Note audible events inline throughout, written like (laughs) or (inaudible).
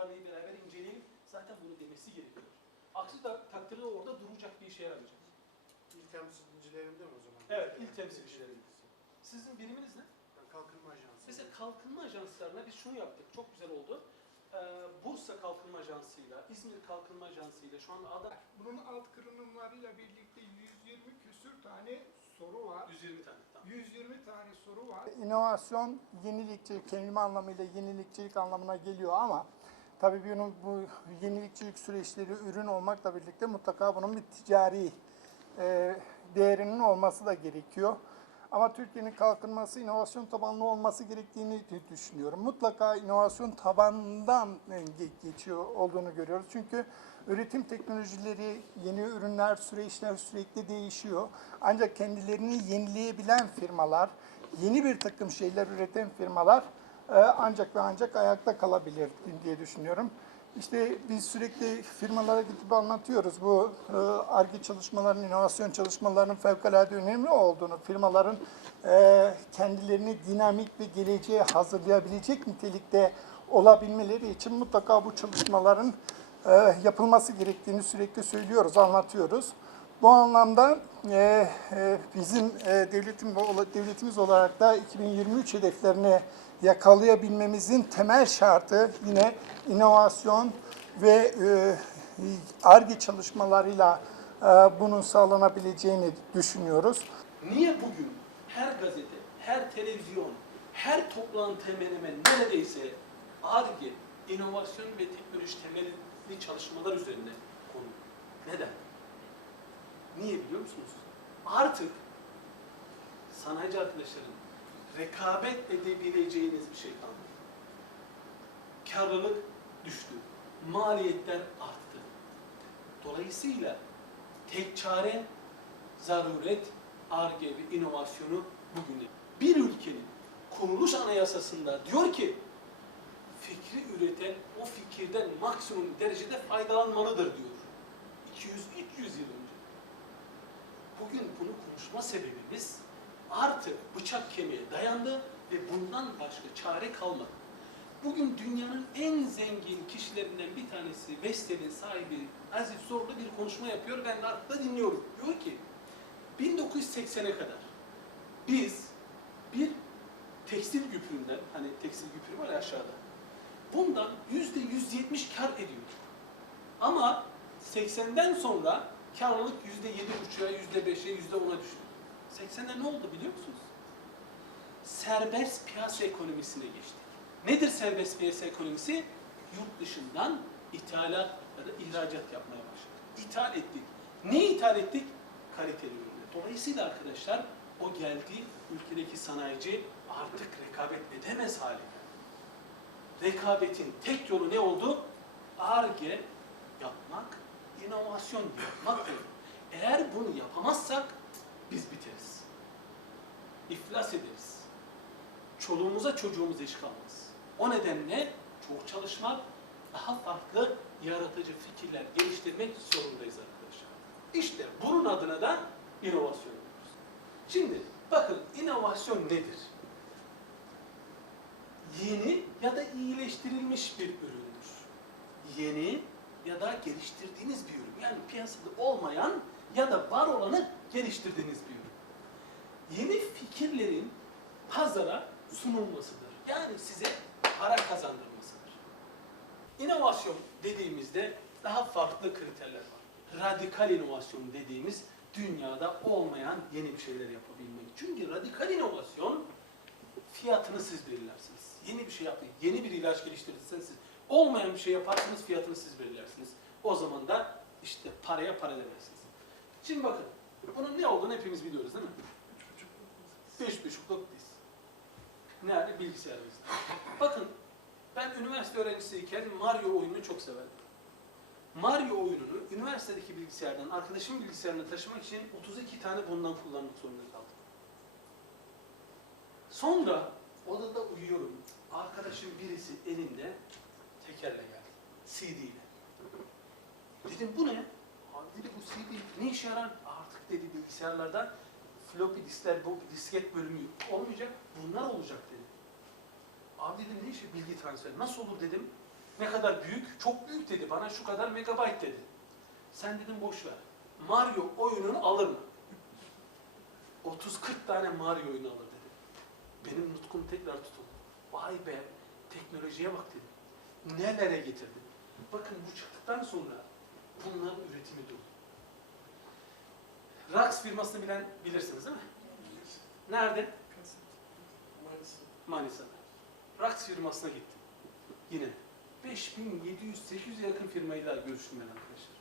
yukarıyı beraber inceleyelim. Zaten bunu demesi gerekiyor. Aksi ta- takdirde orada duracak bir işe yaramayacak. İl temsilcilerinde mi o zaman? Evet, il temsilcilerinde. Sizin biriminiz ne? Ben Kalkınma Ajansı. Mesela kalkınma ajanslarına biz şunu yaptık, çok güzel oldu. Ee, Bursa Kalkınma Ajansı'yla, İzmir Kalkınma Ajansı'yla şu anda ada Bunun alt kırılımlarıyla birlikte 120 küsür tane soru var. 120 tane. Tamam. 120 tane soru var. İnovasyon yenilikçilik kelime anlamıyla yenilikçilik anlamına geliyor ama tabii bunun bu yenilikçilik süreçleri ürün olmakla birlikte mutlaka bunun bir ticari e, değerinin olması da gerekiyor. Ama Türkiye'nin kalkınması inovasyon tabanlı olması gerektiğini düşünüyorum. Mutlaka inovasyon tabanından e, ge- geçiyor olduğunu görüyoruz. Çünkü üretim teknolojileri, yeni ürünler, süreçler sürekli değişiyor. Ancak kendilerini yenileyebilen firmalar, yeni bir takım şeyler üreten firmalar ancak ve ancak ayakta kalabilir diye düşünüyorum. İşte biz sürekli firmalara gidip anlatıyoruz bu e, ARGE çalışmalarının, inovasyon çalışmalarının fevkalade önemli olduğunu, firmaların e, kendilerini dinamik ve geleceğe hazırlayabilecek nitelikte olabilmeleri için mutlaka bu çalışmaların e, yapılması gerektiğini sürekli söylüyoruz, anlatıyoruz. Bu anlamda e, e, bizim e, devletim, devletimiz olarak da 2023 hedeflerini yakalayabilmemizin temel şartı yine inovasyon ve ARGE çalışmalarıyla e, bunun sağlanabileceğini düşünüyoruz. Niye bugün her gazete, her televizyon, her toplantı hemen hemen neredeyse ARGE, inovasyon ve teknoloji temelli çalışmalar üzerine konu. Neden? Niye biliyor musunuz? Artık sanayici arkadaşların rekabet edebileceğiniz bir şey kalmadı. Karlılık düştü. Maliyetler arttı. Dolayısıyla tek çare zaruret, ARGE ve inovasyonu bugün. Bir ülkenin kuruluş anayasasında diyor ki fikri üreten o fikirden maksimum derecede faydalanmalıdır diyor. 200-300 yıl. Bugün bunu konuşma sebebimiz artık bıçak kemiğe dayandı ve bundan başka çare kalmadı. Bugün dünyanın en zengin kişilerinden bir tanesi Vestel'in sahibi Aziz Zorlu bir konuşma yapıyor. Ben de arkada dinliyorum. Diyor ki 1980'e kadar biz bir tekstil güpüründen, hani tekstil güpürü var ya aşağıda, bundan yüzde 170 kar ediyorduk. Ama 80'den sonra karlılık yüzde 7,5'a, yüzde 5'e, yüzde 10'a düştü. 80'de ne oldu biliyor musunuz? Serbest piyasa ekonomisine geçtik. Nedir serbest piyasa ekonomisi? Yurt dışından ithalat ya da ihracat yapmaya başladık. İthal ettik. Ne ithal ettik? Kaliteli ürünler. Dolayısıyla arkadaşlar o geldiği ülkedeki sanayici artık rekabet edemez hale. Rekabetin tek yolu ne oldu? ARGE yapmak, inovasyon yapmak oldu. Eğer bunu yapamazsak biz biteriz. İflas ederiz. Çoluğumuza çocuğumuza iş kalmaz. O nedenle çok çalışmak, daha farklı yaratıcı fikirler geliştirmek zorundayız arkadaşlar. İşte bunun adına da inovasyon diyoruz. Şimdi bakın inovasyon nedir? Yeni ya da iyileştirilmiş bir üründür. Yeni ya da geliştirdiğiniz bir ürün. Yani piyasada olmayan ya da var olanı geliştirdiğiniz bir ürün. Yeni fikirlerin pazara sunulmasıdır. Yani size para kazandırmasıdır. İnovasyon dediğimizde daha farklı kriterler var. Radikal inovasyon dediğimiz dünyada olmayan yeni bir şeyler yapabilmek. Çünkü radikal inovasyon fiyatını siz belirlersiniz. Yeni bir şey yapmayın. Yeni bir ilaç geliştirirseniz siz. Olmayan bir şey yaparsanız fiyatını siz belirlersiniz. O zaman da işte paraya para demezsiniz. Şimdi bakın. Bunun ne olduğunu hepimiz biliyoruz değil mi? Beş buçukluk diz. Nerede? Bilgisayarımızda. Bakın ben üniversite öğrencisiyken Mario oyununu çok severdim. Mario oyununu üniversitedeki bilgisayardan arkadaşımın bilgisayarına taşımak için 32 tane bundan kullanmak zorunda kaldım. Sonra odada uyuyorum. Arkadaşım birisi elinde. CD ile. Dedim bu ne? Abi dedi bu CD ne işe yarar? Artık dedi bilgisayarlarda floppy diskler, bu disket bölümü olmayacak. Bunlar olacak dedi. Abi dedim ne işe bilgi transferi? Nasıl olur dedim. Ne kadar büyük? Çok büyük dedi. Bana şu kadar megabayt dedi. Sen dedim boş ver. Mario oyununu alır mı? 30-40 tane Mario oyunu alır dedi. Benim nutkum tekrar tutuldu. Vay be teknolojiye bak dedim. Nelere getirdi. Bakın bu çıktıktan sonra bunların üretimi durdu. Rax firmasını bilen bilirsiniz değil mi? Nerede? Manisa'da. Rax firmasına gittim. Yine 5700-800'e yakın firmayla görüştüm ben arkadaşlar.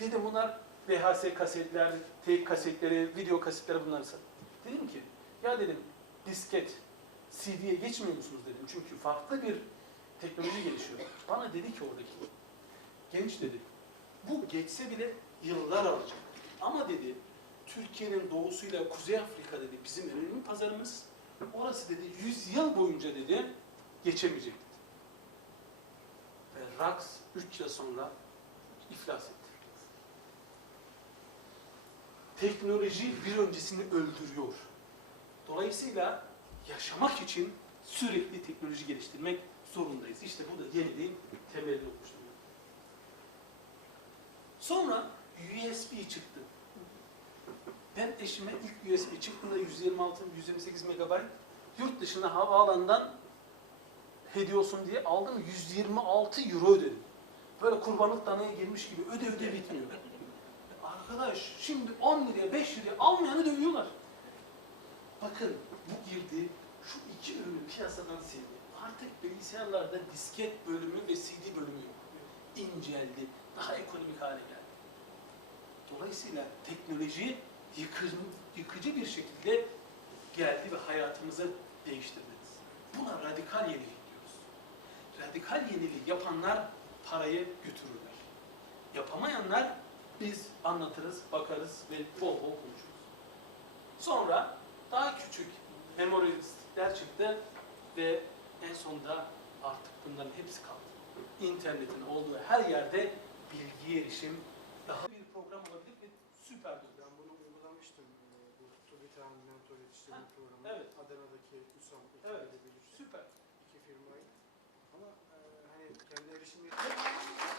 Dedim bunlar VHS kasetler, tape kasetleri, video kasetleri bunları sat. Dedim ki ya dedim disket, CD'ye geçmiyor musunuz dedim. Çünkü farklı bir teknoloji gelişiyor. Bana dedi ki oradaki genç dedi bu geçse bile yıllar alacak. Ama dedi Türkiye'nin doğusuyla Kuzey Afrika dedi bizim önemli pazarımız. Orası dedi 100 yıl boyunca dedi geçemeyecek dedi. Ve Rax 3 yıl sonra iflas etti. Teknoloji bir öncesini öldürüyor. Dolayısıyla yaşamak için sürekli teknoloji geliştirmek zorundayız. İşte bu da yeniliğin temelini oluşturuyor. Sonra USB çıktı. Ben eşime ilk USB çıktığında 126, 128 megabayt yurt dışına havaalanından hediye olsun diye aldım 126 euro ödedim. Böyle kurbanlık danaya girmiş gibi öde öde bitmiyor. Arkadaş şimdi 10 liraya 5 liraya almayanı dövüyorlar. Bakın bu girdi şu iki ürünü piyasadan sildi. Artık bilgisayarlarda disket bölümü ve CD bölümü yok. İnceldi. Daha ekonomik hale geldi. Dolayısıyla teknoloji yıkıcı, yıkıcı bir şekilde geldi ve hayatımızı değiştirdi. Buna radikal yenilik diyoruz. Radikal yeniliği yapanlar parayı götürürler. Yapamayanlar biz anlatırız, bakarız ve bol bol konuşuruz. Sonra daha küçük memory stickler çıktı ve en sonunda artık bunların hepsi kaldı. İnternetin olduğu her yerde bilgiye erişim daha bir program olabilir ve süper bir Ben bunu uygulamıştım. Ee, Bu TÜBİTAK'ın mentor yetiştirme Ha, programı. evet. Adana'daki USAM Evet. birlikte. süper. iki firmayı. Ama e, hani kendi erişim (laughs)